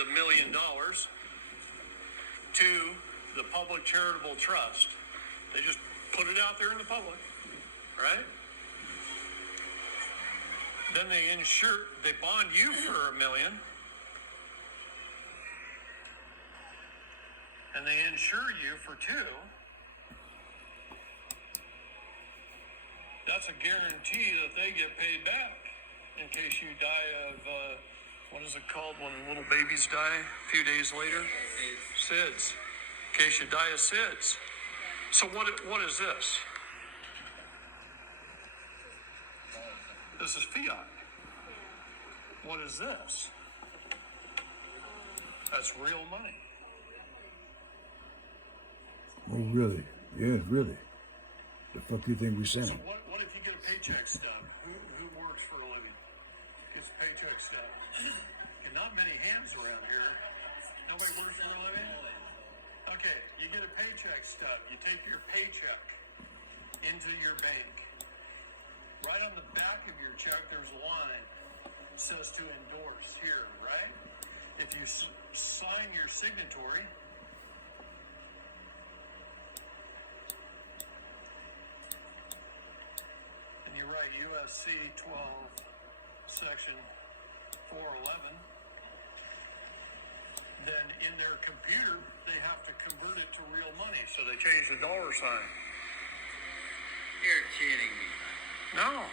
the $1 million to the Public Charitable Trust. They just put it out there in the public, right? Then they bond you for $1 million, and they insure you for $2 million. That's a guarantee that they get paid back in case you die of, what is it called when little babies die a few days later? SIDS. In case you die of SIDS. So what is this? This is fiat. What is this? That's real money. Oh, really? Yeah, really. The fuck you think we So saying? what if you get a paycheck stub? Who works for a living? Gets a paycheck stub. And not many hands around here. Nobody works for a living? Okay, you get a paycheck stub. You take your paycheck into your bank. Right on the back of your check, there's a line that says to endorse here, right? If you sign your signatory, and you write USC 12, section 411, then in their computer, they have to convert it to real money. So they change the dollar sign. You're kidding me. No.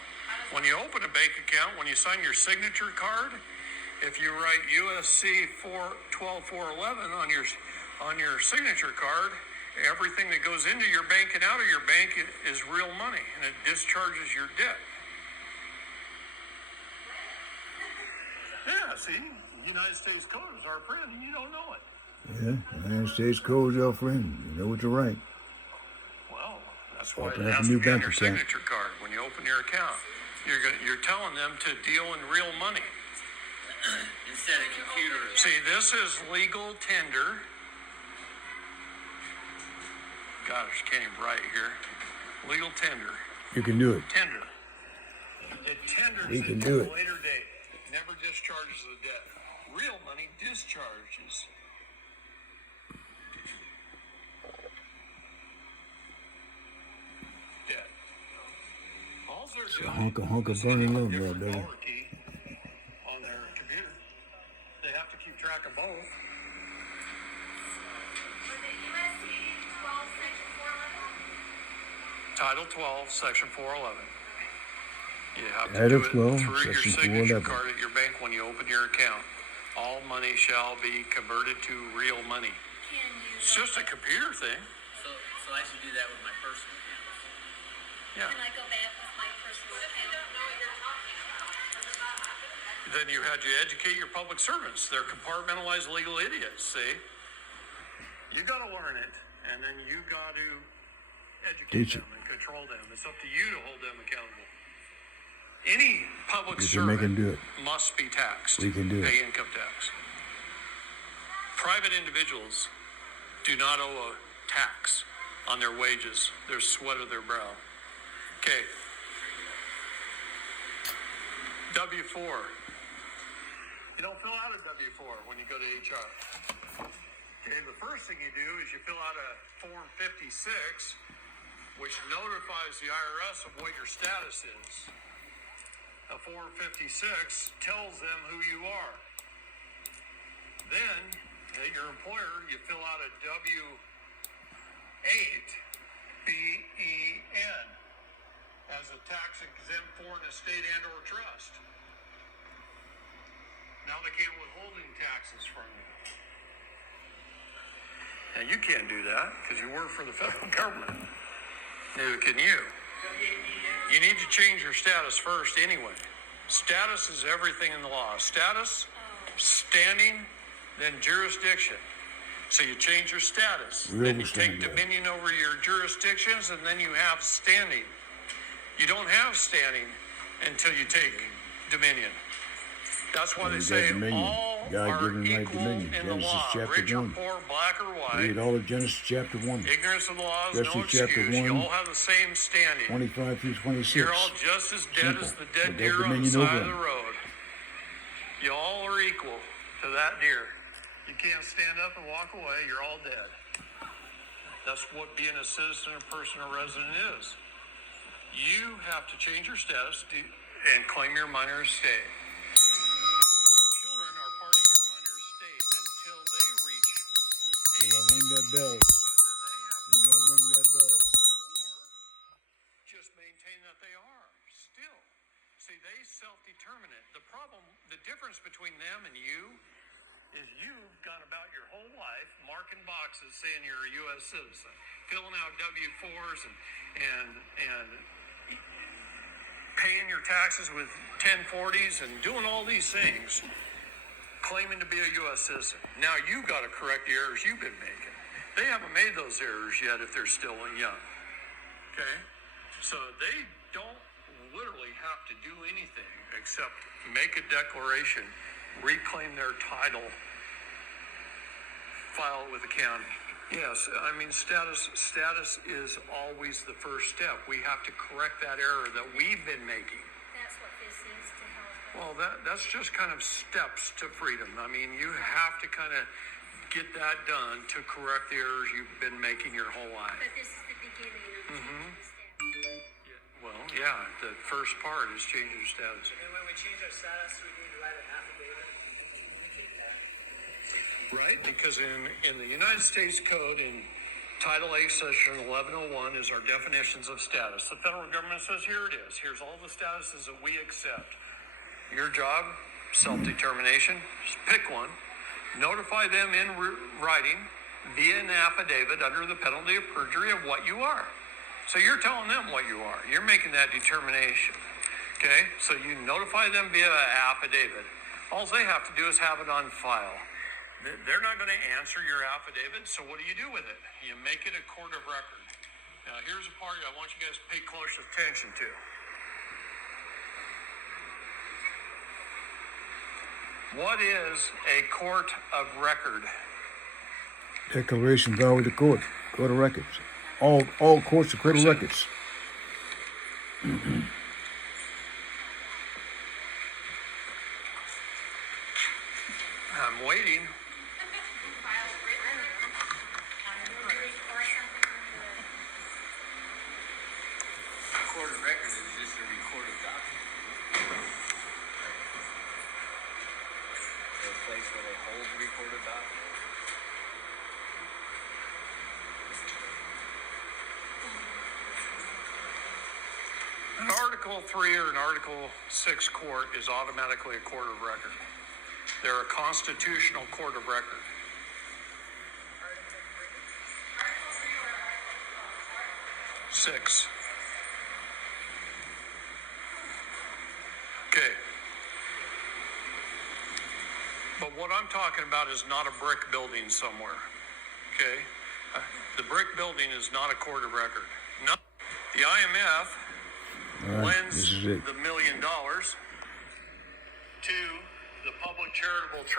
When you open a bank account, when you sign your signature card, if you write USC 12411 on your signature card, everything that goes into your bank and out of your bank is real money, and it discharges your debt. Yeah, see, United States Code is our friend, and you don't know it. Yeah, United States Code, your friend. You know what you're right. Well, that's why Open it up a has new to be on bank your account. signature card when you open your account. You're telling them to deal in real money. Instead of computer. See, this is legal tender. Gosh, can't even write here. Legal tender. You can do it. Tender. It tenders We it can to do a it. later date. Never discharges the debt. Real money discharges. Debt. All they're doing Hunk of is burning keep a love, different brother. dollar key on their computer. They have to keep track of both. Title 12, Section 411. You have to Title do it 12, through your Section signature 411. card at your bank when you open your account. All money shall be converted to real money. It's just a computer thing. So I should do that with my personal account. Yeah. Can I go back with my personal account? Then you had to educate your public servants. They're compartmentalized legal idiots, see? You got to learn it, and then you got to educate Teach it. them and control them. It's up to you to hold them accountable. Any public We can make 'em servant do it. must be taxed. We can do it. Pay income tax. Private individuals do not owe a tax on their wages, their sweat of their brow. Okay. W-4. You don't fill out a W-4 when you go to HR. Okay, the first thing you do is you fill out a Form 56, which notifies the IRS of what your status is. A Form 56 tells them who you are. Then, at your employer, you fill out a W-8 BEN as a tax exempt foreign estate and or trust. Now they can't withholding taxes from you. Now you can't do that because you work for the federal government. Neither can you. You need to change your status first anyway. Status is everything in the law. Status, standing, then jurisdiction. So you change your status. Real Then you standing. take dominion over your jurisdictions, and then you have standing. You don't have standing until you take dominion. That's why Well, they you say got dominion. all God are given right equal dominion. in the Genesis law, chapter rich or 1. poor, black or white. Read all of Genesis chapter 1, Ignorance of the law is Genesis no chapter excuse. You 1, all have the same standing. 25 through 26. You're all just as dead Simple. as the dead But deer that on the dominion side over of the them. road. You all are equal to that deer. You can't stand up and walk away. You're all dead. That's what being a citizen, a person, a resident is. You have to change your status and claim your minor estate. Your children are part of your minor estate until they reach They're gonna ring that bell. and then they have to They're gonna ring that bell. or just maintain that they are still. See, they self-determine it. The problem, the difference between them and you is you've gone about your whole life marking boxes saying you're a U.S. citizen, filling out W-4s and paying your taxes with 1040s and doing all these things, claiming to be a U.S. citizen. Now you got to correct the errors you've been making. They haven't made those errors yet if they're still young. Okay? So they don't literally have to do anything except make a declaration, reclaim their title, file it with the county. Yes, I mean, status is always the first step. We have to correct that error that we've been making. That's what this is to help. Well, that's just kind of steps to freedom. I mean, you have to kind of get that done to correct the errors you've been making your whole life. But this is the beginning of changing the status. Well, yeah, the first part is changing your status. And then when we change our status, we need to write an affidavit. Right, because in the United States Code, in Title 8, Section 1101 is our definitions of status. The federal government says, here it is. Here's all the statuses that we accept. Your job, self-determination, just pick one. Notify them in writing via an affidavit under the penalty of perjury of what you are. So you're telling them what you are. You're making that determination. Okay, so you notify them via an affidavit. All they have to do is have it on file. They're not going to answer your affidavit, so what do you do with it? You make it a court of record. Now, here's a part I want you guys to pay close attention to. What is a court of record? Declarations are with the court. Court of records. All courts are court of records. I'm waiting. Court of record is just a recorded document. The place where they hold recorded documents. An Article 3 or an Article 6 court is automatically a court of record. They're a constitutional court of record. Six. Okay. But what I'm talking about is not a brick building somewhere. Okay? The brick building is not a court of record. No. The IMF All right, lends this is it. the $1 million to the public charitable trust.